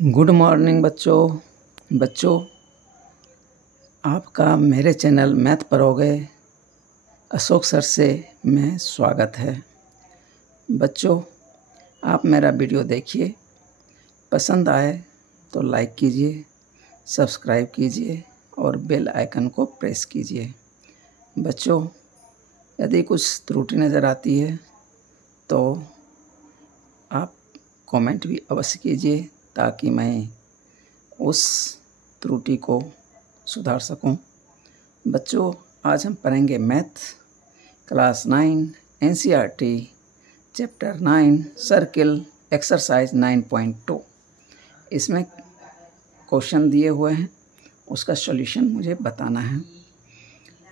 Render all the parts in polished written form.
Good morning बच्चों आपका मेरे चैनल मैथ पढ़ोगे अशोक सर से मैं स्वागत है। बच्चों आप मेरा वीडियो देखिए, पसंद आए तो लाइक कीजिए, सब्सक्राइब कीजिए और बेल आइकन को प्रेस कीजिए। बच्चों यदि कुछ त्रुटि नज़र आती है तो आप कमेंट भी अवश्य कीजिए ताकि मैं उस त्रुटि को सुधार सकूं। बच्चों आज हम पढ़ेंगे math class 9 NCERT chapter 9 circle exercise 9.2। इसमें क्वेश्चन दिए हुए हैं, उसका सॉल्यूशन मुझे बताना है।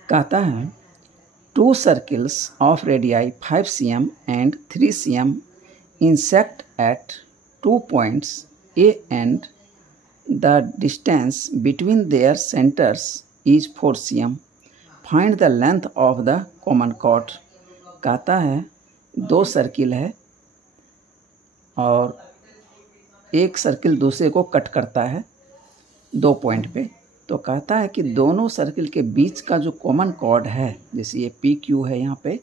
कहता है 2 circles of radii 5 cm and 3 cm intersect at 2 points A and the distance between their centers is 4 cm. Find the length of the common chord. कहता है 2 सर्किल है और एक सर्किल दूसरे को कट करता है 2 पॉइंट पे। तो कहता है कि दोनों सर्किल के बीच का जो कॉमन कॉर्ड है, जैसे ये पी क्यू है यहाँ पे,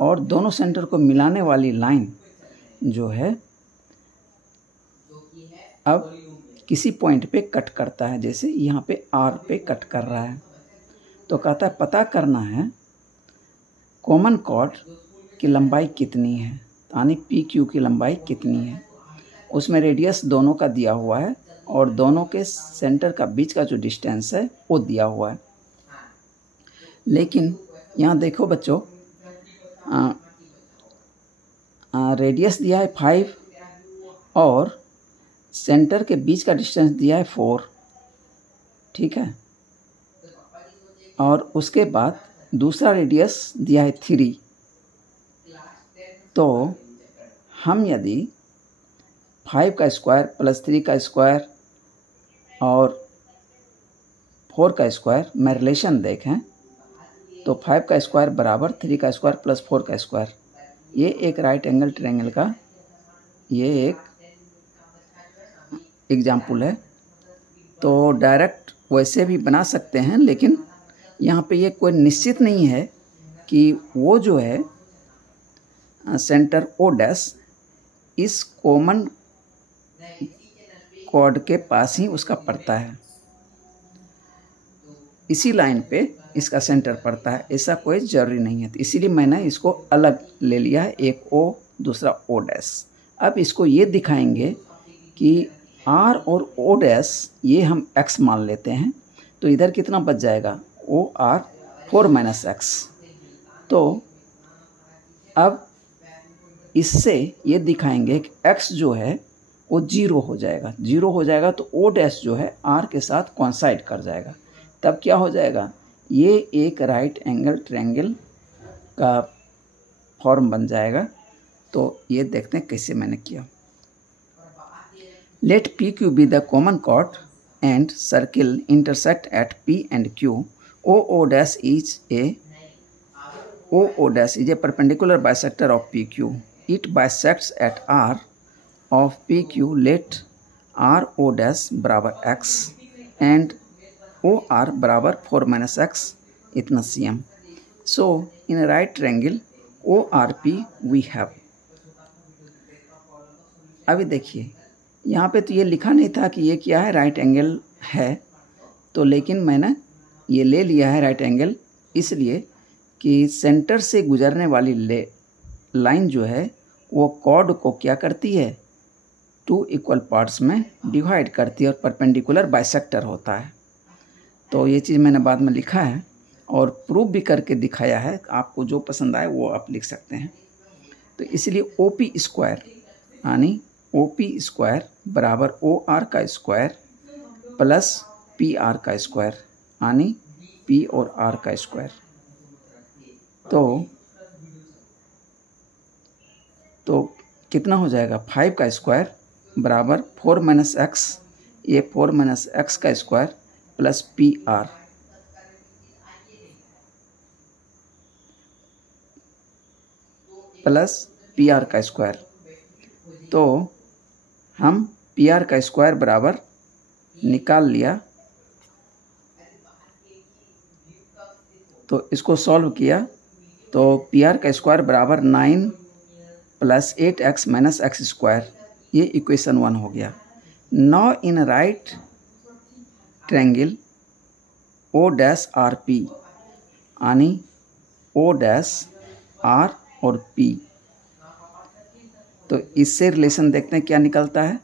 और दोनों सेंटर को मिलाने वाली लाइन जो है अब किसी पॉइंट पे कट करता है, जैसे यहाँ पे आर पे कट कर रहा है। तो कहता है पता करना है कॉमन कॉर्ड की लंबाई कितनी है, यानी पी क्यू की लंबाई कितनी है। उसमें रेडियस दोनों का दिया हुआ है और दोनों के सेंटर का बीच का जो डिस्टेंस है वो दिया हुआ है। लेकिन यहाँ देखो बच्चों, रेडियस दिया है 5 और सेंटर के बीच का डिस्टेंस दिया है 4, ठीक है। और उसके बाद दूसरा रेडियस दिया है 3। तो हम यदि 5 का स्क्वायर प्लस 3 का स्क्वायर और 4 का स्क्वायर में रिलेशन देखें तो 5 का स्क्वायर बराबर 3 का स्क्वायर प्लस 4 का स्क्वायर। ये एक राइट एंगल ट्रायंगल का ये एक एग्जाम्पल है। तो डायरेक्ट वैसे भी बना सकते हैं, लेकिन यहाँ पे ये कोई निश्चित नहीं है कि वो जो है सेंटर ओ डैश इस कॉमन कॉर्ड के पास ही उसका पड़ता है, इसी लाइन पे इसका सेंटर पड़ता है, ऐसा कोई ज़रूरी नहीं है। तो इसीलिए मैंने इसको अलग ले लिया है, एक ओ दूसरा ओ डैश। अब इसको ये दिखाएंगे कि आर और ओ डैश ये हम एक्स मान लेते हैं, तो इधर कितना बच जाएगा, ओ आर 4 - x। तो अब इससे ये दिखाएंगे कि x जो है वो 0 हो जाएगा। 0 हो जाएगा तो ओ डैश जो है आर के साथ कोइंसाइड कर जाएगा। तब क्या हो जाएगा, ये एक राइट एंगल ट्रायंगल का फॉर्म बन जाएगा। तो ये देखते हैं कैसे मैंने किया। Let PQ be the common chord and circle intersect at P and Q. OO dash is a perpendicular bisector of PQ. It bisects at R of PQ. Let RO dash बराबर x and OR बराबर 4 - x इतना cm. So in a right triangle ORP we have. अभी देखिए यहाँ पे तो ये लिखा नहीं था कि ये क्या है, राइट एंगल है। तो लेकिन मैंने ये ले लिया है राइट एंगल, इसलिए कि सेंटर से गुजरने वाली लाइन जो है वो कॉर्ड को क्या करती है, 2 इक्वल पार्ट्स में डिवाइड करती है और परपेंडिकुलर बाइसेक्टर होता है। तो ये चीज़ मैंने बाद में लिखा है और प्रूफ भी करके दिखाया है। आपको जो पसंद आए वो आप लिख सकते हैं। तो इसलिए ओ पी स्क्वायर यानी ओ पी स्क्वायर बराबर ओ आर का स्क्वायर प्लस पी आर का स्क्वायर यानी पी और आर का स्क्वायर। तो कितना हो जाएगा, 5 का स्क्वायर बराबर 4 - x, ये 4 - x का square plus P are plus P R का स्क्वायर। तो हम पी आर का स्क्वायर बराबर निकाल लिया, तो इसको सॉल्व किया तो पी आर का स्क्वायर बराबर 9 + 8x - x², ये इक्वेशन 1 हो गया। Now in right triangle O dash R P, यानी ओ डैश आर और पी, तो इससे रिलेशन देखते हैं क्या निकलता है।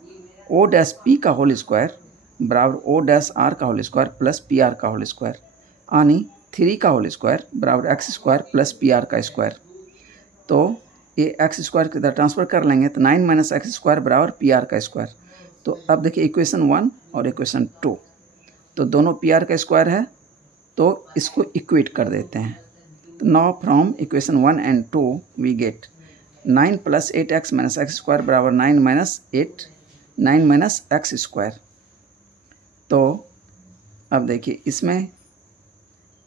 ओ डैश पी का होल स्क्वायर बराबर ओ डैश आर का whole square plus P R का होल स्क्वायर, यानी 3 का होल स्क्वायर बराबर x² प्लस पी आर का स्क्वायर। तो ये x² की तरह ट्रांसफर कर लेंगे तो 9 - x² बराबर पी आर का स्क्वायर। तो अब देखिए इक्वेशन 1 और इक्वेशन 2, तो दोनों पी आर का स्क्वायर है, तो इसको इक्वेट कर देते हैं। तो now from equation 1 and 2 we get 9 + 8x - x² बराबर 9 - x²। तो अब देखिए इसमें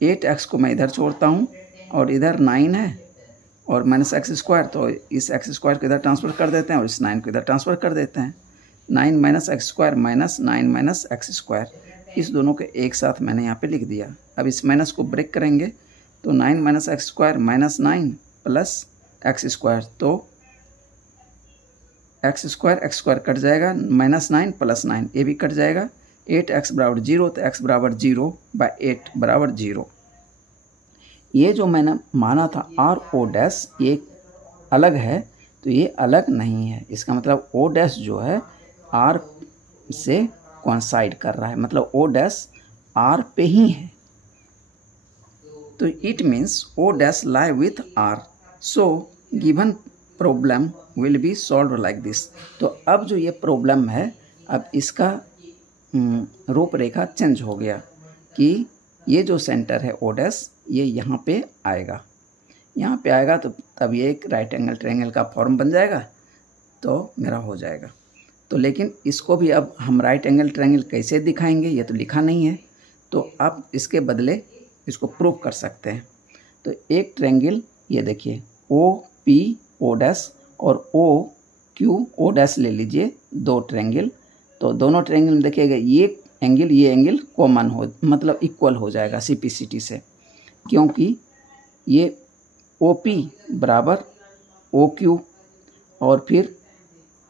8x को मैं इधर छोड़ता हूँ और इधर 9 है और -x², तो इस x² को इधर ट्रांसफ़र कर देते हैं और इस 9 को इधर ट्रांसफ़र कर देते हैं। 9 - x² - 9 - x², इस दोनों को एक साथ मैंने यहाँ पे लिख दिया। अब इस माइनस को ब्रेक करेंगे तो 9 - x² - 9 + x², तो x² कट जाएगा, -9 + 9 ये भी कट जाएगा। 8x बराबर 0, तो x बराबर 0/8 बराबर 0। ये जो मैंने माना था आर ओ डैश ये अलग है, तो ये अलग नहीं है। इसका मतलब ओ डैश जो है आर से कोइंसाइड कर रहा है, मतलब ओ डैश आर पे ही है। तो it means O dash lie with R, so given problem will be solve like this. तो अब जो ये प्रॉब्लम है, अब इसका रूपरेखा चेंज हो गया कि ये जो सेंटर है ओ डैश ये यहाँ पे आएगा, यहाँ पे आएगा, तो तब ये एक राइट एंगल ट्रायंगल का फॉर्म बन जाएगा, तो मेरा हो जाएगा। तो लेकिन इसको भी अब हम राइट एंगल ट्रायंगल कैसे दिखाएंगे, ये तो लिखा नहीं है, तो आप इसके बदले इसको प्रूव कर सकते हैं। तो एक ट्रायंगल ये देखिए ओ पी ओ डैश और ओ क्यू ओ डैश ले लीजिए, दो ट्रायंगल। तो दोनों ट्रायंगल में देखिएगा ये एंगल कॉमन हो, मतलब इक्वल हो जाएगा CPCT से, क्योंकि ये OP बराबर OQ और फिर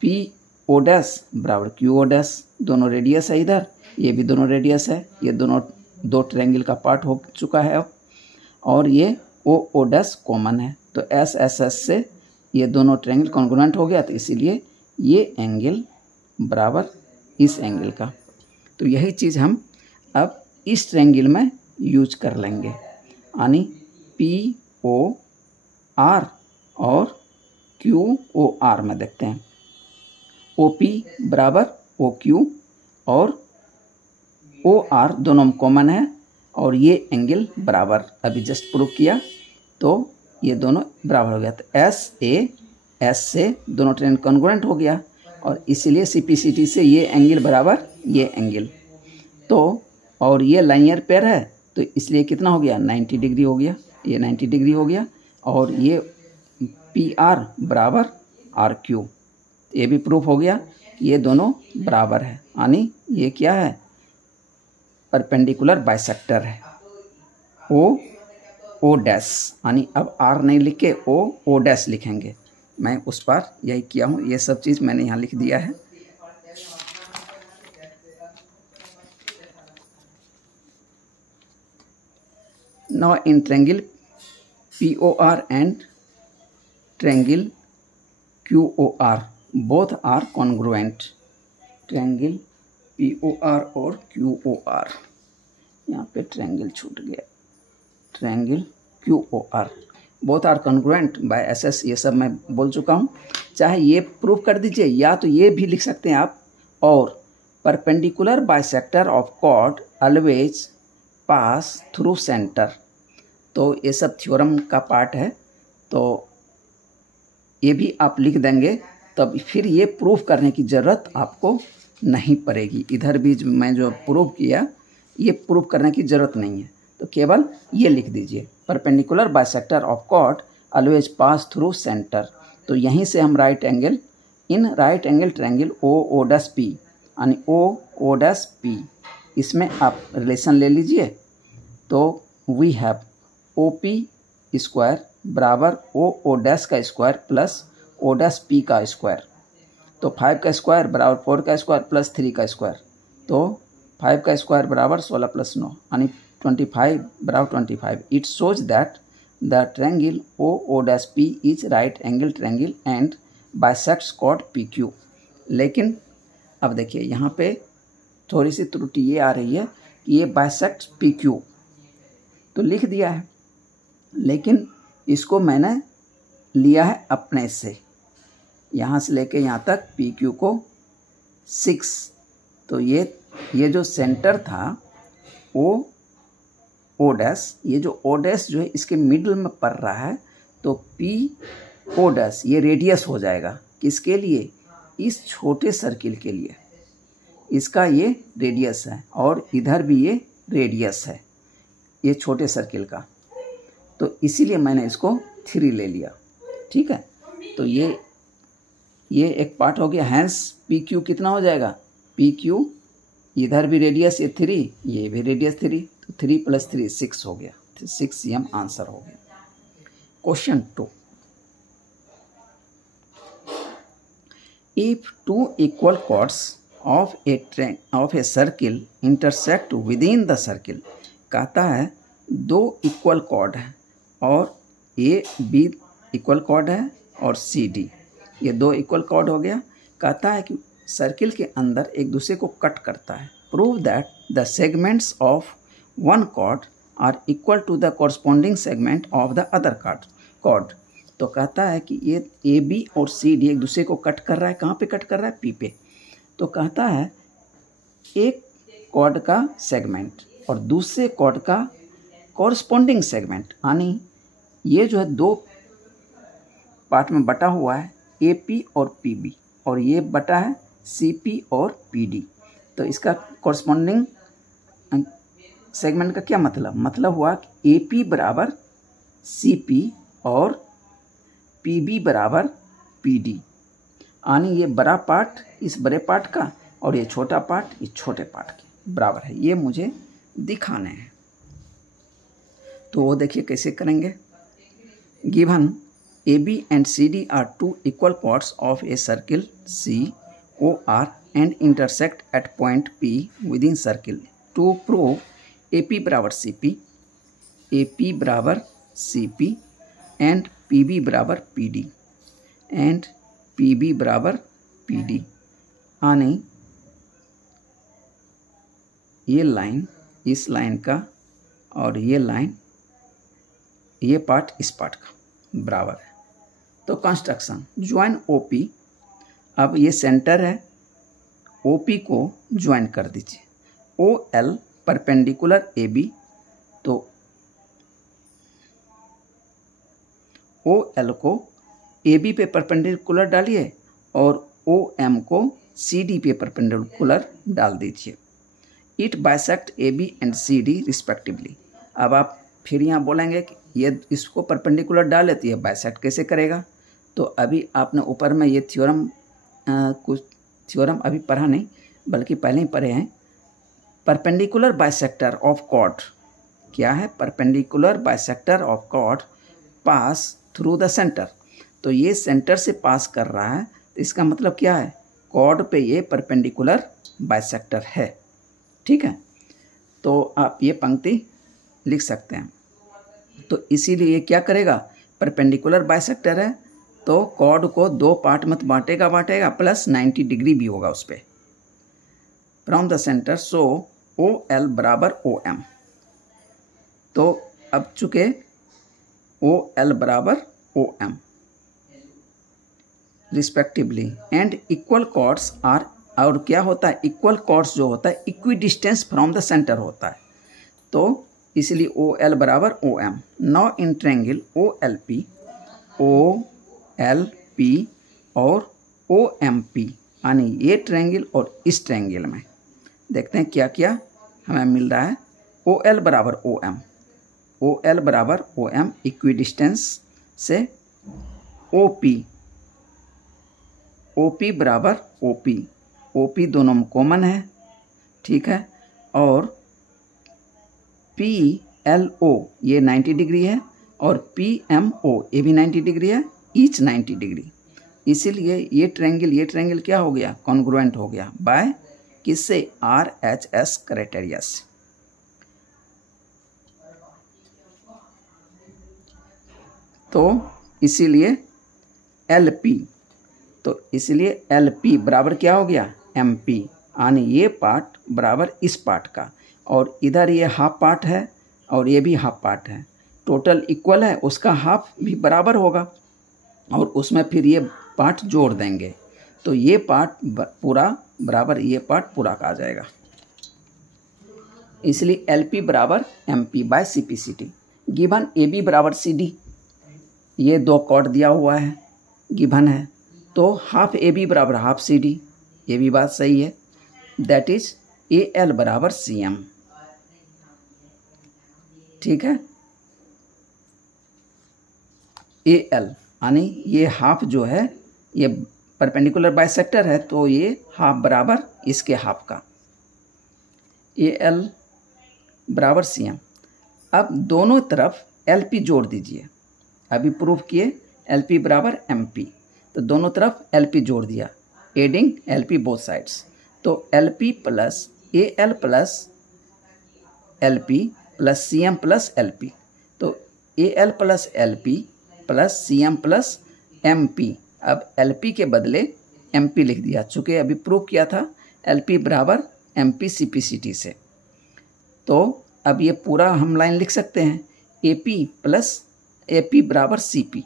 PO डैश बराबर QO डैश, दोनों रेडियस है इधर, ये भी दोनों रेडियस है, ये दोनों दो ट्रायंगल का पार्ट हो चुका है अब, और ये OO डैश कॉमन है, तो SSS से ये दोनों ट्रायंगल कॉन्ग्रुएंट हो गया, तो इसीलिए ये एंगल बराबर इस एंगल का। तो यही चीज़ हम अब इस ट्रायंगल में यूज कर लेंगे, यानी POR और QOR में देखते हैं। OP बराबर OQ और OR दोनों में कॉमन है, और ये एंगल बराबर अभी जस्ट प्रूव किया, तो ये दोनों बराबर हो गया। तो S से दोनों ट्रायंगल कॉन्ग्रुएंट हो गया, और इसीलिए CPCT से ये एंगल बराबर ये एंगल। तो और ये लाइनियर पेयर है, तो इसलिए कितना हो गया, 90 डिग्री हो गया, ये 90 डिग्री हो गया, और ये PR बराबर RQ, ये भी प्रूफ हो गया, ये दोनों बराबर है, यानी ये क्या है, परपेंडिकुलर बाइसेक्टर है। O डैश, यानी अब R नहीं लिख के O डैश लिखेंगे। मैं उस पर यही किया हूँ, ये सब चीज़ मैंने यहाँ लिख दिया है। Now in triangle POR and triangle QOR both are congruent। Triangle POR और QOR, यहाँ पे ट्रायंगल छूट गया, triangle QOR both are congruent by SS, ये सब मैं बोल चुका हूँ। चाहे ये प्रूव कर दीजिए, या तो ये भी लिख सकते हैं आप, और perpendicular bisector of chord always pass through centre. तो ये सब थ्योरम का पार्ट है, तो ये भी आप लिख देंगे, तब फिर ये प्रूव करने की ज़रूरत आपको नहीं पड़ेगी। इधर भी मैं जो प्रूव किया, ये प्रूव करने की ज़रूरत नहीं है, तो केवल ये लिख दीजिए, perpendicular bisector of chord always pass through centre. तो यहीं से हम right angle in right angle triangle OO dash P यानी ओ डैश पी, इसमें आप रिलेशन ले लीजिए। तो we have O P square बराबर ओ डैश का square plus O dash P का स्क्वायर। तो 5 का स्क्वायर बराबर 4 का स्क्वायर प्लस 3 का स्क्वायर। तो 5 का स्क्वायर बराबर 16 प्लस 9 यानी 25 बराबर 25। It shows that the triangle O dash P is right angle triangle and bisects chord P Q. लेकिन अब देखिए यहाँ पे थोड़ी सी त्रुटि ये आ रही है कि ये बाइसेक्ट्स पी क्यू तो लिख दिया है, लेकिन इसको मैंने लिया है अपने से, यहाँ से लेके यहाँ तक पी क्यू को 6। तो ये जो सेंटर था ओ डैश, ये जो ओ डैश जो है इसके मिडल में पड़ रहा है। तो पी ओ डैश ये रेडियस हो जाएगा किसके लिए, इस छोटे सर्किल के लिए। इसका ये रेडियस है और इधर भी ये रेडियस है ये छोटे सर्किल का। तो इसीलिए मैंने इसको 3 ले लिया। ठीक है, तो ये एक पार्ट हो गया। हैंस पी क्यू कितना हो जाएगा, पी क्यू इधर भी रेडियस ये 3, ये भी रेडियस 3, तो 3 + 3 6 हो गया। 6 cm आंसर हो गया। Question 2, if 2 equal chords of a circle intersect within the circle. कहता है 2 इक्वल कॉर्ड है और ए बी इक्वल कॉर्ड है और सी डी, ये 2 इक्वल कॉर्ड हो गया। कहता है कि सर्किल के अंदर एक दूसरे को कट करता है। Prove that the segments of one chord are equal to the corresponding segment of the other chord. तो कहता है कि ये ए बी और सी डी एक दूसरे को कट कर रहा है। कहाँ पे कट कर रहा है, पी पे। तो कहता है एक कॉर्ड का सेगमेंट और दूसरे कॉर्ड का कॉरस्पॉन्डिंग सेगमेंट, यानी ये जो है 2 पार्ट में बटा हुआ है, ए पी और पी बी, और ये बटा है सी पी और पी डी। तो इसका कॉरस्पॉन्डिंग सेगमेंट का क्या मतलब हुआ कि ए पी बराबर सी पी और पी बी बराबर पी डी, यानी ये बड़ा पार्ट इस बड़े पार्ट का और ये छोटा पार्ट इस छोटे पार्ट के बराबर है। ये मुझे दिखाने हैं। तो वो देखिए कैसे करेंगे। Given A B and C D R 2 equal chords of a circle C O R and intersect at point P with in circle. To prove A P बराबर C P and P B बराबर P D and P B बराबर P D, यानी ये line इस line का और ये line ये पार्ट इस पार्ट का बराबर है। तो कंस्ट्रक्शन ज्वाइन ओ पी, अब ये सेंटर है, ओ पी को ज्वाइन कर दीजिए। O L perpendicular A B, तो ओ एल को ए बी पे परपेंडिकुलर डालिए और ओ एम को सी डी पे परपेंडिकुलर डाल दीजिए। It bisect A B and C D respectively. अब आप फिर यहाँ बोलेंगे कि ये इसको परपेंडिकुलर डाले तो ये बाइसेक्ट कैसे करेगा। तो अभी आपने ऊपर में ये थ्योरम कुछ थ्योरम अभी पढ़ा नहीं बल्कि पहले ही पढ़े हैं। परपेंडिकुलर बाइसेक्टर ऑफ कॉर्ड क्या है, perpendicular bisector of chord pass through the centre. तो ये सेंटर से पास कर रहा है, तो इसका मतलब क्या है, कॉर्ड पे ये परपेंडिकुलर बाइसेक्टर है। ठीक है, तो आप ये पंक्ति लिख सकते हैं। तो इसीलिए क्या करेगा, परपेंडिकुलर बाइसेक्टर है तो कॉर्ड को 2 पार्ट मत बांटेगा प्लस 90 डिग्री भी होगा उस पर from the centre. So O L बराबर ओ एम। तो अब चुके ओ एल बराबर O M respectively and equal chords are, और क्या होता है, इक्वल कॉर्ड्स जो होता है equidistance from the centre होता है। तो इसलिए ओ एल बराबर O M. Now in triangle O L P और ओ एम पी, यानी ये ट्रायंगल और इस ट्रायंगल में देखते हैं क्या क्या हमें मिल रहा है। ओ एल बराबर ओ एल बराबर ओ एम इक्वी डिस्टेंस से ओ पी बराबर ओ OP दोनों में कॉमन है, ठीक है, और PLO ये 90 डिग्री है और PMO ये भी 90 डिग्री है, ईच 90 डिग्री। इसीलिए ये ट्रायंगल क्या हो गया, कॉन्ग्रुएंट हो गया बाय किससे, RHS क्राइटेरिया से। तो इसीलिए LP बराबर क्या हो गया, MP, यानी ये पार्ट बराबर इस पार्ट का, और इधर ये हाफ पार्ट है और ये भी हाफ पार्ट है, टोटल इक्वल है, उसका हाफ भी बराबर होगा और उसमें फिर ये पार्ट जोड़ देंगे तो ये पार्ट पूरा बराबर ये पार्ट पूरा का आ जाएगा। इसलिए LP बराबर MP by CPCT। Given AB बराबर CD, ये दो कॉर्ड दिया हुआ है, गिवन है, तो हाफ AB बराबर हाफ CD, ये भी बात सही है। दैट इज AL बराबर CM, ठीक है। AL यानी ये हाफ जो है ये परपेंडिकुलर बाइसेक्टर है, तो ये हाफ बराबर इसके हाफ का, AL बराबर CM। अब दोनों तरफ LP जोड़ दीजिए, अभी प्रूफ किए LP बराबर MP, तो दोनों तरफ LP जोड़ दिया, एडिंग LP बोथ साइड्स, तो LP plus AL plus LP plus CM plus LP, तो AL plus LP plus CM plus MP। अब LP के बदले MP लिख दिया, चूँकि अभी प्रूव किया था LP बराबर MP CPCT से। तो अब ये पूरा हम लाइन लिख सकते हैं, AP प्लस AP बराबर CP।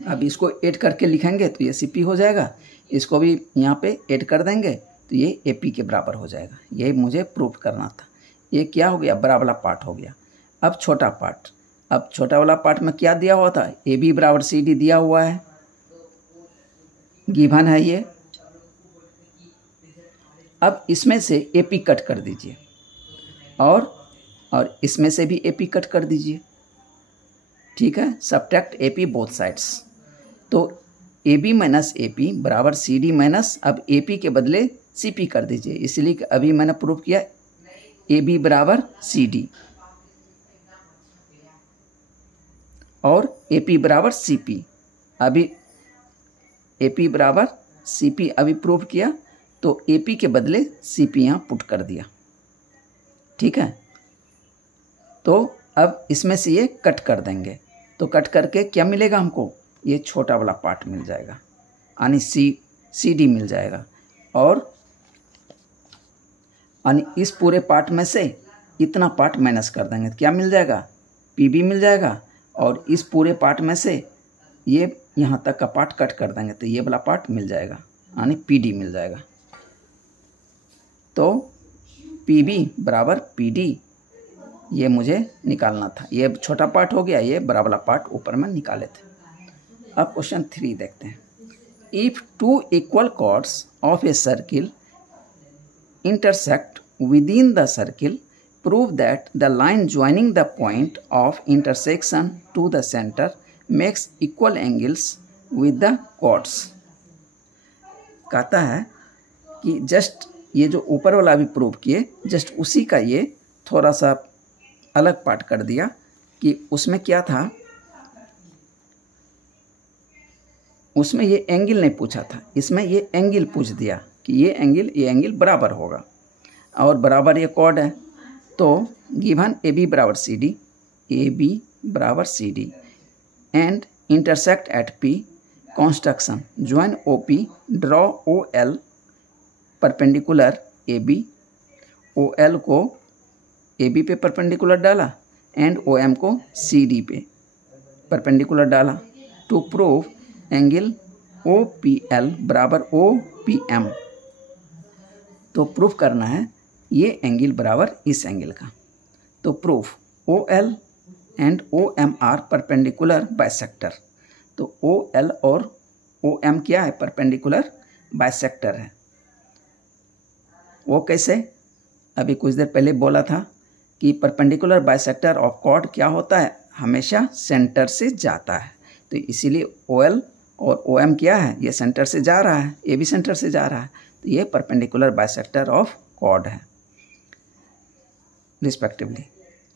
अब इसको ऐड करके लिखेंगे तो ये CP हो जाएगा, इसको भी यहाँ पे ऐड कर देंगे तो ये AP के बराबर हो जाएगा। यही मुझे प्रूव करना था। ये क्या हो गया, बड़ा वाला पार्ट हो गया। अब छोटा पार्ट, अब छोटा वाला पार्ट में क्या दिया हुआ था, AB बराबर CD दिया हुआ है, गिवन है ये। अब इसमें से AP कट कर दीजिए और इसमें से भी AP कट कर दीजिए, ठीक है। सब्ट्रैक्ट AP बोथ साइड्स, तो AB माइनस AP बराबर CD माइनस, अब AP के बदले CP कर दीजिए, इसलिए अभी मैंने प्रूव किया AB बराबर CD और AP बराबर CP। अभी AP बराबर CP अभी प्रूव किया, तो AP के बदले CP यहाँ पुट कर दिया, ठीक है। तो अब इसमें से ये कट कर देंगे, तो कट करके क्या मिलेगा हमको, ये छोटा वाला पार्ट मिल जाएगा, यानी CD मिल जाएगा, और यानी इस पूरे पार्ट में से इतना पार्ट माइनस कर देंगे तो क्या मिल जाएगा, PB मिल जाएगा, और इस पूरे पार्ट में से ये यहाँ तक का पार्ट कट कर देंगे तो ये वाला पार्ट मिल जाएगा, यानी PD मिल जाएगा। तो PB बराबर PD ये मुझे निकालना था, ये छोटा पार्ट हो गया, ये बड़ा वाला पार्ट ऊपर में निकाले थे। अब क्वेश्चन 3 देखते हैं। If two equal chords of a circle intersect within the circle, prove that the line joining the point of intersection to the center makes equal angles with the chords। कहता है कि जस्ट ये जो ऊपर वाला भी प्रूव किए, just उसी का ये थोड़ा सा अलग पार्ट कर दिया कि उसमें क्या था, उसमें ये एंगल नहीं पूछा था, इसमें ये एंगल पूछ दिया कि ये एंगल बराबर होगा और बराबर ये कॉर्ड है। तो गिवन AB बराबर CD, AB बराबर CD and intersect at P, construction join OP, draw OL perpendicular AB, OL को AB पे परपेंडिकुलर डाला एंड OM को CD पे परपेंडिकुलर डाला, टू प्रूव एंगल OPL बराबर OPM। तो प्रूफ करना है ये एंगल बराबर इस एंगल का, तो proof OL and OM are perpendicular bisector. तो OL और OM क्या है, परपेंडिकुलर बाइसेक्टर है। वो कैसे, अभी कुछ देर पहले बोला था कि परपेंडिकुलर बाइसेक्टर ऑफ कॉर्ड क्या होता है, हमेशा सेंटर से जाता है। तो इसीलिए OL और OM क्या है, ये सेंटर से जा रहा है, ये भी सेंटर से जा रहा है, तो ये परपेंडिकुलर बाइसेक्टर ऑफ कॉर्ड है respectively.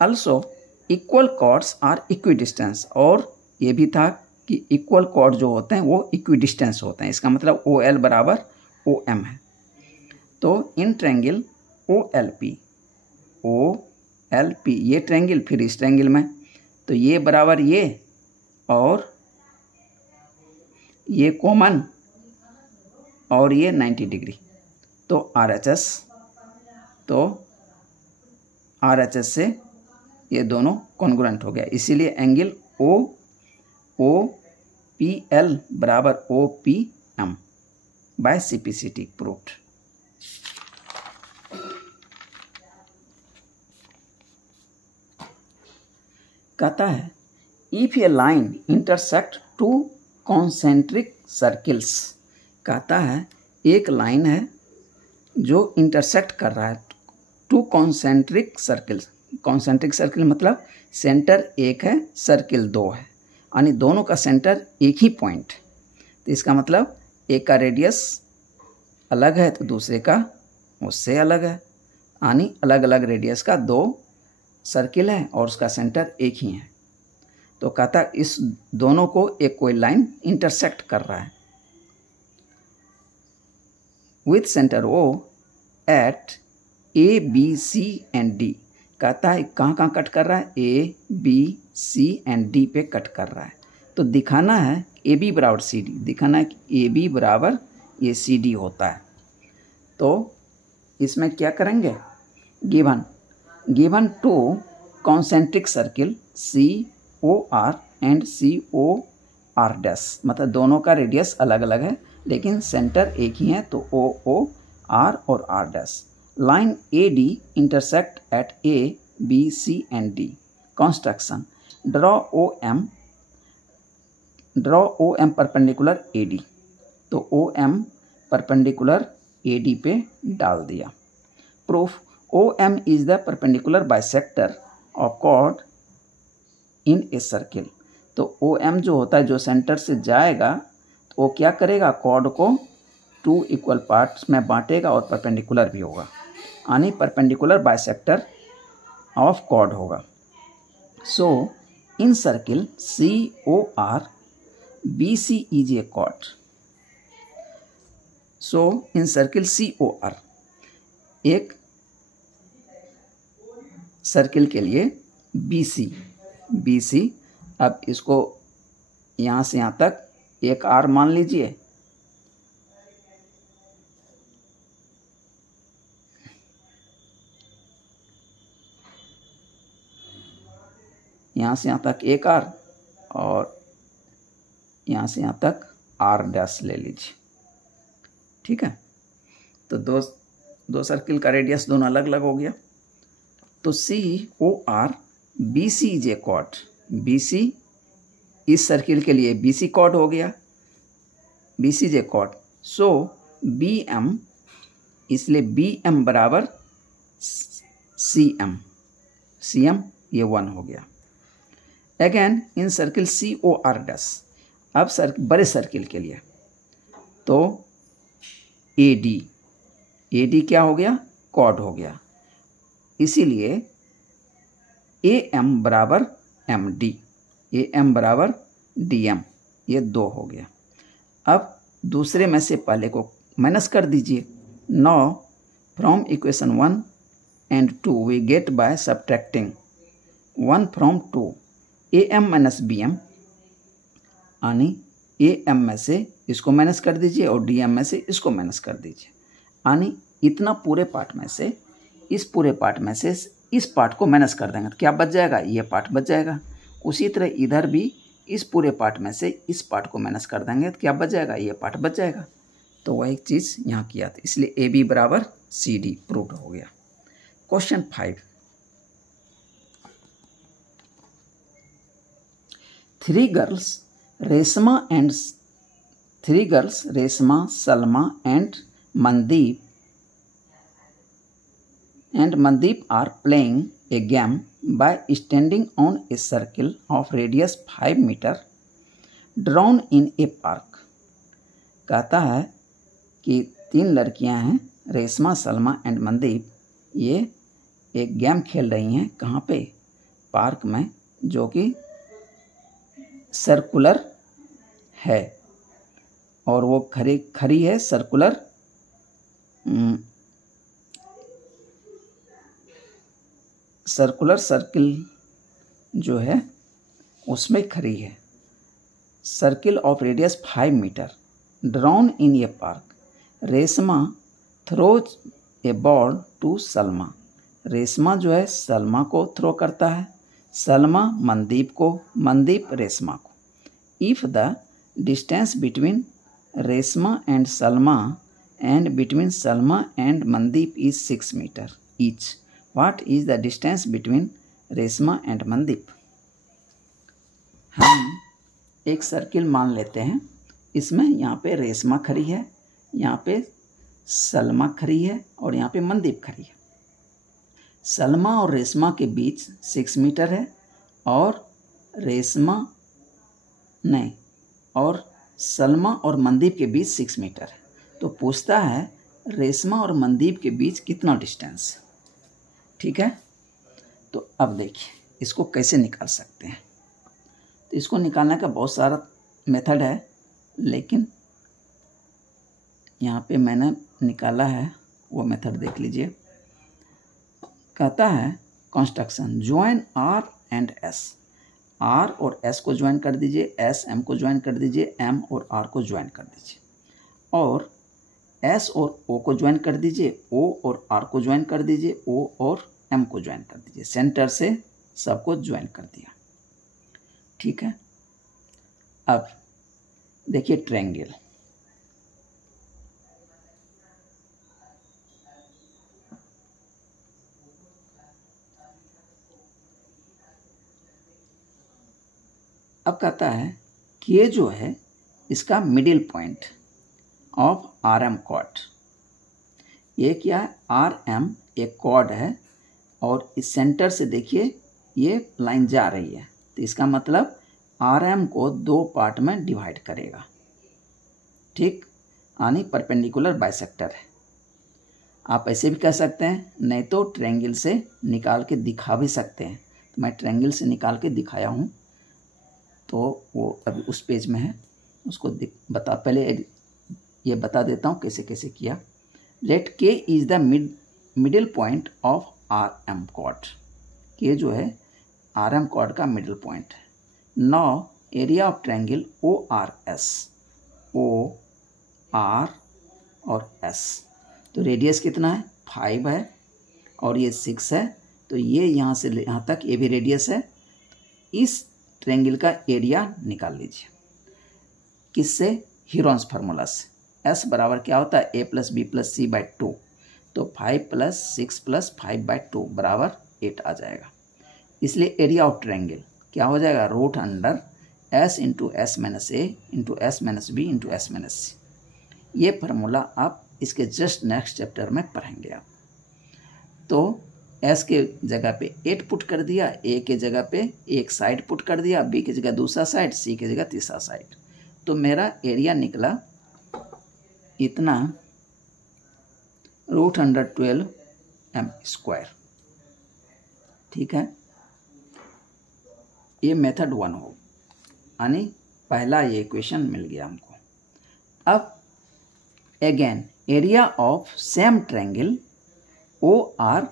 Also equal chords are equidistance, और ये भी था कि इक्वल कॉर्ड जो होते हैं वो इक्विडिस्टेंस होते हैं, इसका मतलब OL बराबर OM है। तो इन ट्रायंगल OLP ये ट्रायंगल, फिर इस ट्रायंगल में तो ये बराबर ये और ये कॉमन और ये 90 डिग्री, तो RHS से ये दोनों कॉन्ग्रुएंट हो गया, इसीलिए एंगल OPL बराबर OPM बाय CPCT प्रूव्ड। कहता है if A line intersect to concentric circles, कहता है एक लाइन है जो इंटरसेक्ट कर रहा है to concentric circles. Concentric circle मतलब सेंटर एक है, सर्किल दो है, यानी दोनों का सेंटर एक ही पॉइंट। तो इसका मतलब एक का रेडियस अलग है तो दूसरे का उससे अलग है, यानी अलग अलग रेडियस का दो सर्किल है और उसका सेंटर एक ही है। तो कहता इस दोनों को एक कोई लाइन इंटरसेक्ट कर रहा है with centre O at A, B, C and D। कहता है कहाँ कहाँ कट कर रहा है, A, B, C and D पे कट कर रहा है। तो दिखाना है AB बराबर CD, दिखाना है कि AB बराबर ये CD होता है। तो इसमें क्या करेंगे, given to concentric circle COR and COR dash, मतलब दोनों का रेडियस अलग अलग है लेकिन सेंटर एक ही है, तो OR और R dash. Line AD intersect at A, B, C and D। Construction, draw OM perpendicular AD, तो OM परपेंडिकुलर AD पे डाल दिया। Proof, OM is the perpendicular bisector of chord in a circle. तो OM जो होता है, जो centre से जाएगा, तो वो क्या करेगा, कॉर्ड को टू इक्वल पार्ट्स में बांटेगा और परपेंडिकुलर भी होगा, यानी परपेंडिकुलर बाइसेक्टर ऑफ कॉर्ड होगा। So in circle COR BC is a chord. So in circle COR, एक सर्किल के लिए BC, अब इसको यहाँ से यहाँ तक एक R मान लीजिए, यहाँ से यहाँ तक एक R और यहाँ से यहाँ तक R डैश ले लीजिए, ठीक है। तो दो सर्किल का रेडियस दोनों अलग अलग हो गया। तो COR BC is a chord, BC इस सर्किल के लिए BC कॉर्ड हो गया, BC is a chord. So BM, इसलिए BM बराबर CM ये 1 हो गया। Again in circle COR dash, अब बड़े सर्किल के लिए तो AD क्या हो गया, कॉर्ड हो गया, इसीलिए AM बराबर MD, AM बराबर DM, ये 2 हो गया। अब दूसरे में से पहले को माइनस कर दीजिए। Now from equation 1 and 2 we get by subtracting 1 from 2, AM minus BM, यानी AM में से इसको माइनस कर दीजिए और DM में से इसको माइनस कर दीजिए, यानी इतना पूरे पार्ट में से इस पूरे पार्ट में से इस पार्ट को माइनस कर देंगे तो क्या बच जाएगा, ये पार्ट बच जाएगा। उसी तरह इधर भी इस पूरे पार्ट में से इस पार्ट को माइनस कर देंगे तो क्या बच जाएगा, ये पार्ट बच जाएगा। तो वह एक चीज़ यहाँ किया था, इसलिए AB बराबर CD प्रूव्ड हो गया। Question 5, 3 girls Reshma, Salma and Mandeep are playing a game by standing on a circle of radius 5 meter drawn in a park। कहता है कि 3 लड़कियां हैं, रेशमा, सलमा एंड मनदीप। ये एक गेम खेल रही हैं। कहाँ पे? पार्क में, जो कि सर्कुलर है और वो खड़ी है सर्कुलर सर्किल जो है उसमें खड़ी है। Circle of radius 5 metre drawn in a park. Reshma throws a ball to Salma. Reshma जो है सलमा को थ्रो करता है, सलमा मनदीप को, मनदीप रेशमा को। If the distance between Reshma and Salma and between Salma and Mandeep is 6 metre each, what is the distance between Reshma and Mandeep? हम एक सर्किल मान लेते हैं। इसमें यहाँ पे रेशमा खड़ी है, यहाँ पे सलमा खड़ी है और यहाँ पे मनदीप खड़ी है। सलमा और रेशमा के बीच 6 मीटर है और सलमा और मनदीप के बीच 6 मीटर है। तो पूछता है रेशमा और मनदीप के बीच कितना डिस्टेंस है। ठीक है, तो अब देखिए इसको कैसे निकाल सकते हैं। तो इसको निकालने का बहुत सारा मेथड है, लेकिन यहाँ पे मैंने निकाला है वो मेथड देख लीजिए। कहता है construction join R and S. R और एस को ज्वाइन कर दीजिए, एस एम को ज्वाइन कर दीजिए, एम और आर को ज्वाइन कर दीजिए, और एस और ओ को ज्वाइन कर दीजिए, ओ और आर को ज्वाइन कर दीजिए, ओ और एम को ज्वाइन कर दीजिए। सेंटर से सबको ज्वाइन कर दिया। ठीक है, अब देखिए ट्रायंगल। अब कहता है कि ये जो है इसका middle point of R M chord. ये क्या है? आर एम एक कॉर्ड है और इस सेंटर से देखिए ये लाइन जा रही है, तो इसका मतलब आर एम को 2 पार्ट में डिवाइड करेगा। ठीक, यानी परपेंडिकुलर बाइसेक्टर है। आप ऐसे भी कह सकते हैं, नहीं तो ट्रायंगल से निकाल के दिखा भी सकते हैं। तो मैं ट्रायंगल से निकाल के दिखाया हूँ, तो वो अभी उस पेज में है, उसको पहले ये बता देता हूँ कैसे कैसे किया। Let K is the middle point of R M chord. K जो है आर एम कॉर्ड का मिडिल पॉइंट है। Now area of triangle O R S, O R और एस। तो रेडियस कितना है? 5 है और ये 6 है, तो ये यहाँ से यहाँ तक ये भी रेडियस है। इस ट्रायंगल का एरिया निकाल लीजिए। किससे? हीरोन्स फार्मूला से। एस बराबर क्या होता है? A plus B plus C by 2। तो 5 + 6 + 5 बाई 2 बराबर 8 आ जाएगा। इसलिए एरिया ऑफ ट्रायंगल क्या हो जाएगा? √S into S minus A into S minus B into S minus C. ये फार्मूला आप इसके जस्ट नेक्स्ट चैप्टर में पढ़ेंगे आप। तो एस के जगह पे 8 पुट कर दिया, ए के जगह पे एक साइड पुट कर दिया, बी की जगह दूसरा साइड, सी की जगह तीसरा साइड। तो मेरा एरिया निकला इतना √112 m²। ठीक है, ये मेथड 1 हो, यानी पहला ये इक्वेशन मिल गया हमको। अब again area of same triangle O R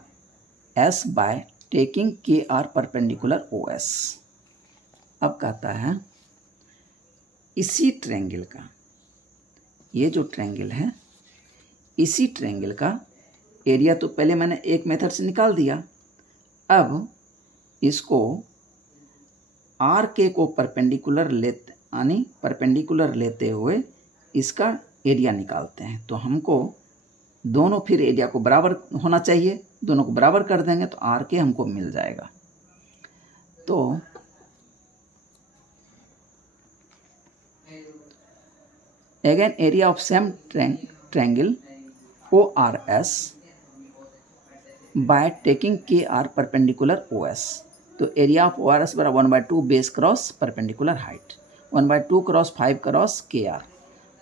S by taking K R perpendicular O S. अब कहता है इसी ट्रायंगल का, ये जो ट्रायंगल है इसी ट्रायंगल का एरिया तो पहले मैंने एक मेथड से निकाल दिया। अब इसको आर के को परपेंडिकुलर लेते हुए इसका एरिया निकालते हैं। तो हमको दोनों फिर एरिया को बराबर होना चाहिए, दोनों को बराबर कर देंगे तो आर के हमको मिल जाएगा। तो again area of same triangle O R S by taking K R perpendicular O S. तो area of O R S बराबर 1/2 base cross perpendicular height, 1/2 cross 5 cross K R.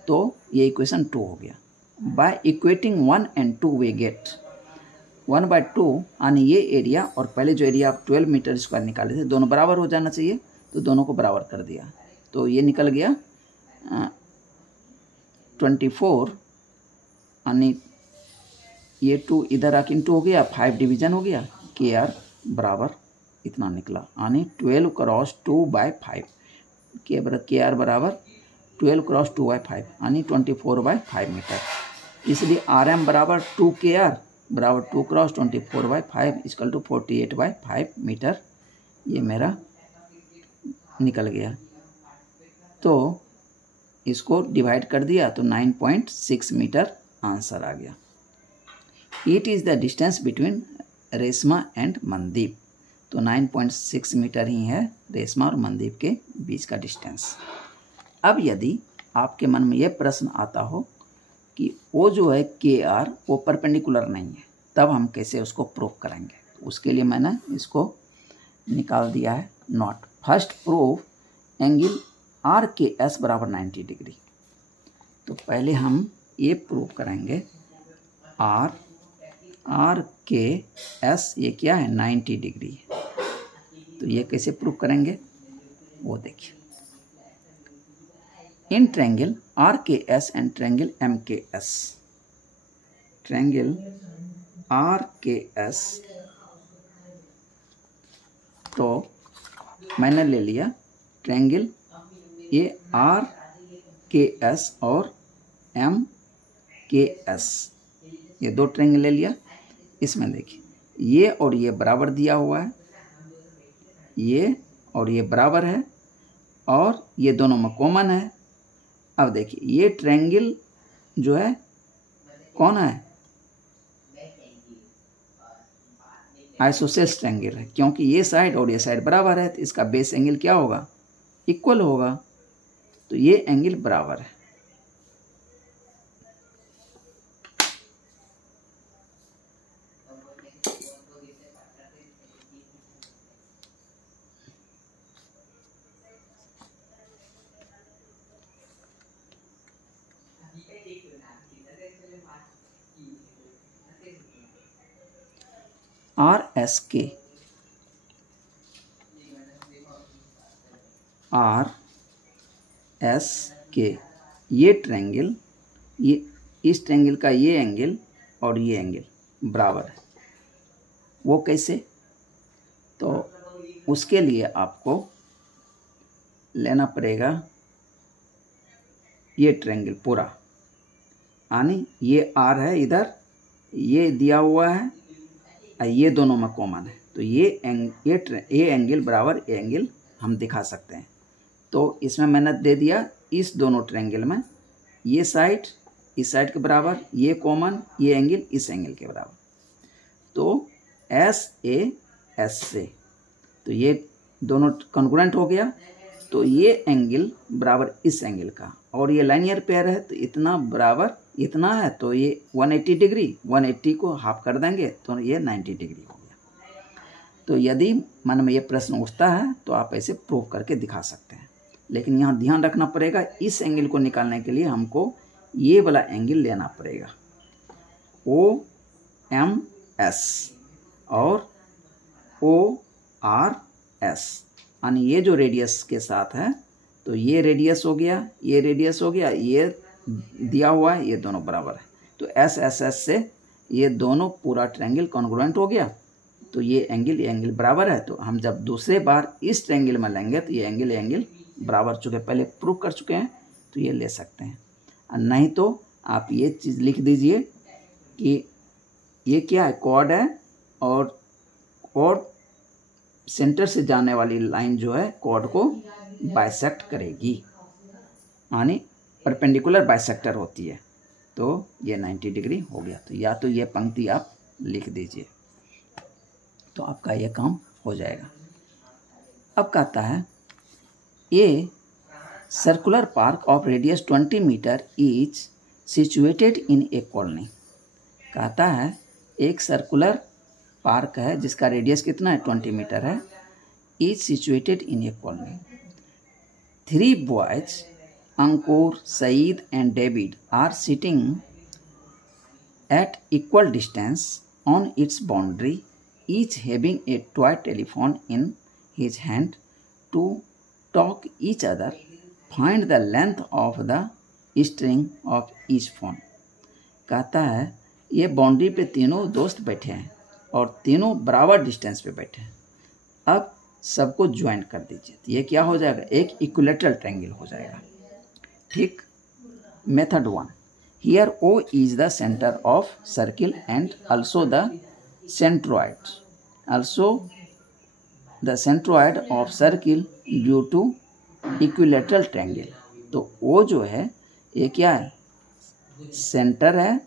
तो ये इक्वेशन 2 हो गया। By equating 1 and 2 we get 1/2 यानी ये area और पहले जो एरिया आप 12 मीटर स्क्वायर निकाले थे दोनों बराबर हो जाना चाहिए, तो दोनों को बराबर कर दिया, तो ये निकल गया 24 यानी ये 2 इधर आके इंटू हो गया, 5 डिवीजन हो गया, KR बराबर इतना निकला यानी 12 क्रॉस 2/5 KR बराबर 12 क्रॉस 2/5 यानी 24/5 मीटर। इसलिए RM बराबर 2 KR बराबर 2 क्रॉस 24/5 इक्वल टू 48/5 मीटर, ये मेरा निकल गया। तो इसको डिवाइड कर दिया तो 9.6 मीटर आंसर आ गया। It is the distance between Reshma and Mandeep, तो 9.6 मीटर ही है रेशमा और मनदीप के बीच का डिस्टेंस। अब यदि आपके मन में यह प्रश्न आता हो कि वो जो है KR वो परपेंडिकुलर नहीं है, तब हम कैसे उसको प्रूव करेंगे, तो उसके लिए मैंने इसको निकाल दिया है note. First proof angle RKS बराबर 90 डिग्री। तो पहले हम ये प्रूव करेंगे RKS ये क्या है 90 डिग्री। तो ये कैसे प्रूव करेंगे वो देखिए। In triangle RKS and triangle MKS, triangle RKS तो मैंने ले लिया ट्रायंगल ये RKS और MKS, ये दो ट्रायंगल ले लिया। इसमें देखिए ये और ये बराबर दिया हुआ है, ये और ये बराबर है और ये दोनों में कॉमन है। अब देखिए ये ट्रायंगल जो है कौन है, आइसोसेल्स ट्रायंगल है, क्योंकि ये साइड और ये साइड बराबर है तो इसका बेस एंगल क्या होगा, इक्वल होगा, तो ये एंगल बराबर है। RSK ये ट्रायंगल, ये इस ट्रायंगल का ये एंगल और ये एंगल बराबर है। वो कैसे, तो उसके लिए आपको लेना पड़ेगा ये ट्रायंगल पूरा, यानी ये R है इधर, ये दिया हुआ है, ये दोनों में कॉमन है, तो ये एंगल बराबर ये एंगल हम दिखा सकते हैं। तो इसमें मैंने दे दिया इस दोनों ट्रायंगल में ये साइड इस साइड के बराबर, ये कॉमन, ये एंगल इस एंगल के बराबर, तो SAS से तो ये दोनों कॉन्ग्रुएंट हो गया, तो ये एंगल बराबर इस एंगल का, और ये लाइनियर पेयर है तो इतना बराबर इतना है, तो ये 180 डिग्री, 180 को हाफ कर देंगे तो ये 90 डिग्री हो गया। तो यदि मन में ये प्रश्न उठता है तो आप ऐसे प्रूव करके दिखा सकते हैं, लेकिन यहाँ ध्यान रखना पड़ेगा इस एंगल को निकालने के लिए हमको ये वाला एंगल लेना पड़ेगा OMS और ORS, यानी ये जो रेडियस के साथ है तो ये रेडियस हो गया, ये रेडियस हो गया, ये दिया हुआ है, ये दोनों बराबर है, तो SSS से ये दोनों पूरा ट्रायंगल कॉन्ग्रुएंट हो गया, तो ये एंगल बराबर है। तो हम जब दूसरे बार इस ट्रायंगल में लेंगे तो ये एंगल बराबर चुके पहले प्रूव कर चुके हैं, तो ये ले सकते हैं। और नहीं तो आप ये चीज़ लिख दीजिए कि ये क्या है, कॉर्ड है, और कॉर्ड सेंटर से जाने वाली लाइन जो है कॉर्ड को बाइसेक्ट करेगी, यानी परपेंडिकुलर बाइसेक्टर होती है, तो ये 90 डिग्री हो गया। तो या तो ये पंक्ति आप लिख दीजिए तो आपका ये काम हो जाएगा। अब कहता है a circular park of radius 20 metre is situated in a colony. कहता है एक सर्कुलर पार्क है जिसका रेडियस कितना है 20 मीटर है, is situated in a colony. 3 boys Ankur, Saeed and David are sitting at equal distance on its boundary, each having a toy telephone in his hand to talk each other. Find the length of the string of each phone. कहता है ये boundary पे तीनों दोस्त बैठे हैं और तीनों बराबर डिस्टेंस पे बैठे हैं। अब सबको ज्वाइन कर दीजिए, तो ये क्या हो जाएगा, एक इक्विलेटरल ट्रायंगल हो जाएगा। ठीक। Method 1, here O is the center of circle and also the centroid. Also the centroid of circle due to equilateral triangle. तो O जो है ये क्या है, सेंटर है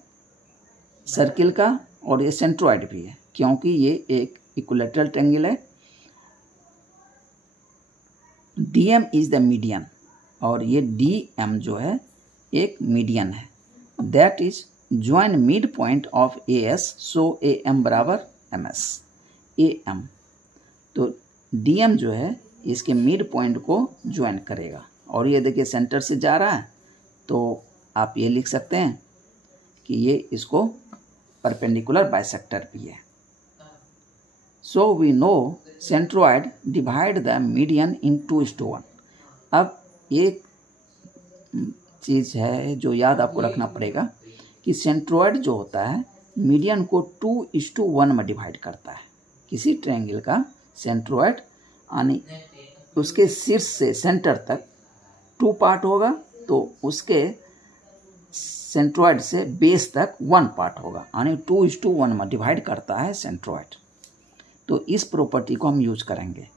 सर्किल का और ये सेंट्रोइड भी है, क्योंकि ये एक इक्विलेटरल ट्रायंगल है। DM इज द मीडियन, और ये DM जो है एक मीडियन है। That is join mid point of AS, so AM बराबर MS। AM तो DM जो है इसके मिड पॉइंट को ज्वाइन करेगा, और ये देखिए सेंटर से जा रहा है, तो आप ये लिख सकते हैं कि ये इसको परपेंडिकुलर बाइसेक्टर भी है। So we know centroid divide the median in 2:1। अब एक चीज़ है जो याद आपको रखना पड़ेगा कि सेंट्रोइड जो होता है मीडियन को 2:1 में डिवाइड करता है। किसी ट्रायंगल का सेंट्रोइड यानी उसके शीर्ष से सेंटर तक 2 पार्ट होगा, तो उसके सेंट्रोइड से बेस तक 1 पार्ट होगा, यानी 2:1 में डिवाइड करता है सेंट्रोइड। तो इस प्रॉपर्टी को हम यूज करेंगे।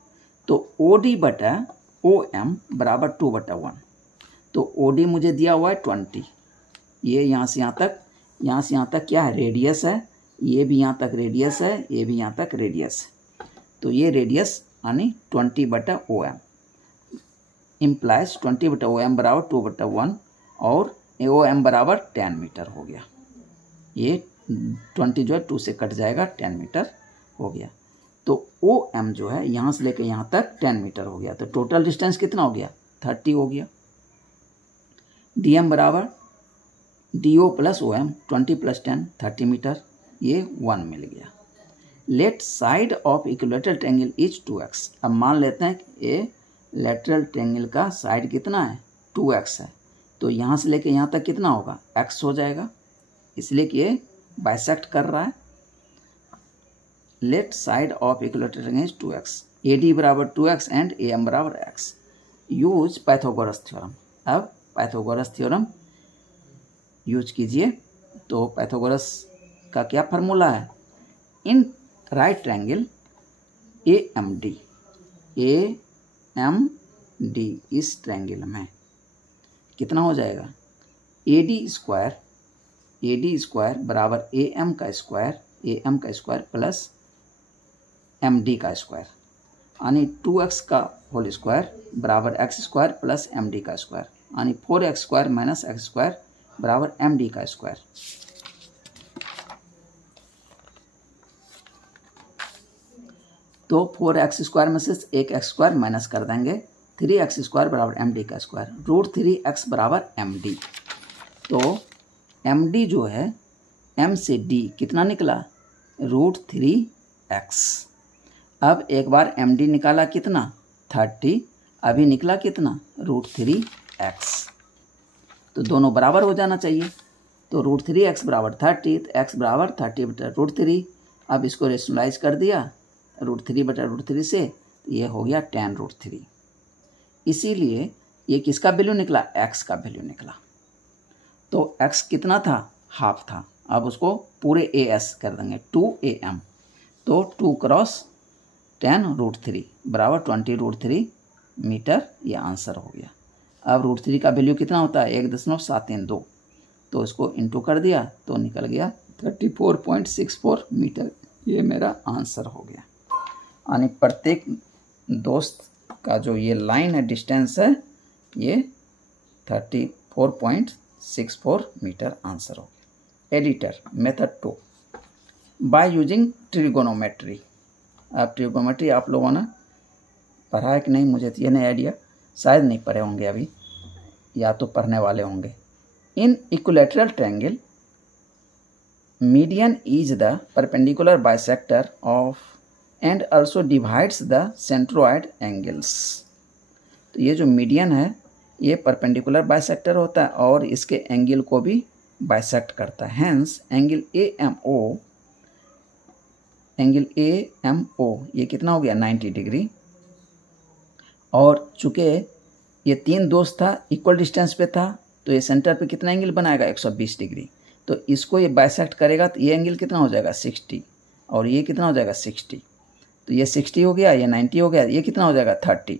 तो OD बटा OM बराबर 2/1। तो OD मुझे दिया हुआ है 20, ये यहाँ से यहाँ तक क्या है, रेडियस है, ये भी यहाँ तक रेडियस है, ये भी यहाँ तक रेडियस है। तो ये रेडियस यानी 20/OM इम्प्लाइज 20/OM बराबर 2/1 और OM बराबर 10 मीटर हो गया। ये 20 जो है 2 से कट जाएगा, 10 मीटर हो गया। तो OM जो है यहाँ से लेकर यहाँ तक 10 मीटर हो गया, तो टोटल डिस्टेंस कितना हो गया, 30 हो गया। DM बराबर DO प्लस OM 20 + 10 30 मीटर, ये 1 मिल गया। Let side of equilateral triangle is 2x। अब मान लेते हैं कि ये लेटरल ट्रायंगल का साइड कितना है, 2x है, तो यहाँ से लेके यहाँ तक कितना होगा, x हो जाएगा, इसलिए कि ये बाइसेक्ट कर रहा है। Let side of equilateral triangle is 2x, AD बराबर 2x एंड AM बराबर x। Use Pythagoras theorem. अब पाइथागोरस थ्योरम यूज कीजिए। तो पाइथागोरस का क्या फार्मूला है, इन राइट ट्रायंगल AMD इस ट्रायंगल में कितना हो जाएगा, AD स्क्वायर बराबर AM का स्क्वायर प्लस MD का स्क्वायर, यानी 2x का होल स्क्वायर बराबर x स्क्वायर प्लस MD का स्क्वायर, यानी 4x square minus x square बराबर MD का स्क्वायर। तो 4x स्क्वायर में से एक x स्क्वायर माइनस कर देंगे, 3x स्क्वायर बराबर MD का स्क्वायर, √3x बराबर MD। तो MD जो है M से D कितना निकला, √3x। अब एक बार MD निकाला कितना, 30, अभी निकला कितना, √3x। तो दोनों बराबर हो जाना चाहिए। तो √3x बराबर 30, तो x बराबर 30/√3। अब इसको रेशनलाइज कर दिया √3/√3 से, तो ये हो गया 10√3। इसीलिए ये किसका वैल्यू निकला, x का वैल्यू निकला। तो x कितना था, हाफ था। अब उसको पूरे AS कर देंगे 2AM, तो 2 × 10√3 बराबर 20√3 मीटर, ये आंसर हो गया। अब √3 का वैल्यू कितना होता है, 1.732, तो इसको इंटू कर दिया तो निकल गया 34.64 मीटर, ये मेरा आंसर हो गया। यानी प्रत्येक दोस्त का जो ये लाइन है, डिस्टेंस है, ये 34.64 मीटर आंसर हो गया। Editor method 2, by using trigonometry. अब ट्रिगोनोमेट्री आप लोगों ने पढ़ा है कि नहीं, मुझे तो ये नहीं आइडिया, शायद नहीं पढ़े होंगे अभी, या तो पढ़ने वाले होंगे। इन equilateral triangle median is the perpendicular bisector of and also divides the centroid angles. तो ये जो मीडियन है ये परपेंडिकुलर बाइसेक्टर होता है और इसके एंगल को भी बाइसेक्ट करता है। Hence angle A M O ये कितना हो गया 90 डिग्री। और चूँकि ये तीन दोस्त था इक्वल डिस्टेंस पे था तो ये सेंटर पे कितना एंगल बनाएगा 120 डिग्री। तो इसको ये बाइसेक्ट करेगा तो ये एंगल कितना हो जाएगा 60 और ये कितना हो जाएगा 60। तो ये 60 हो गया, ये 90 हो गया, ये कितना हो जाएगा 30।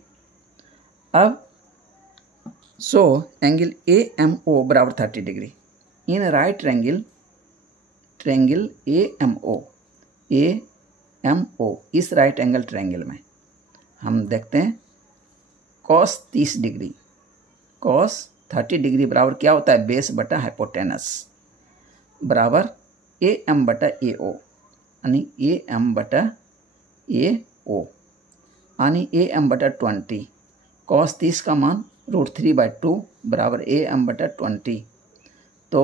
अब so angle A M O बराबर 30 degree in right triangle A M O इस राइट एंगल ट्रायंगल में हम देखते हैं cos 30 डिग्री cos 30 डिग्री बराबर क्या होता है बेस बटा हाइपोटेनस बराबर ए एम बटा ए ओ यानी ए एम बटा ए ओ यानी ए एम बटा 20। cos 30 का मान √3/2 बराबर ए एम बटा 20। तो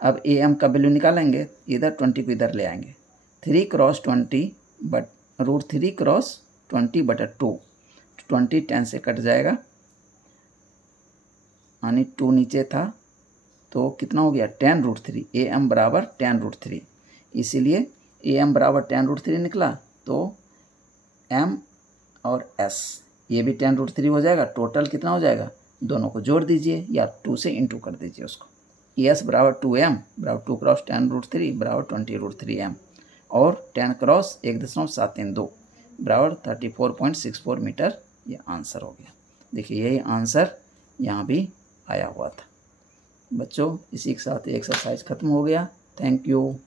अब ए एम का वैल्यू निकालेंगे, इधर 20 को इधर ले आएंगे, 3 क्रॉस 20 बट √3 क्रॉस 20 बटा 2, 20 10 से कट जाएगा यानी 2 नीचे था तो कितना हो गया 10√3। ए एम बराबर 10√3, इसीलिए ए एम बराबर 10√3 निकला। तो एम और एस ये भी 10√3 हो जाएगा। टोटल कितना हो जाएगा, दोनों को जोड़ दीजिए या 2 से इंटू कर दीजिए उसको। एस बराबर 2m बराबर 2 क्रॉस 10√3 बराबर 20√3m और 10 क्रॉस 1.732 बराबर 34.64 मीटर ये आंसर हो गया। देखिए यही आंसर यहाँ भी आया हुआ था। बच्चों इसी के साथ एक्सरसाइज खत्म हो गया। Thank you.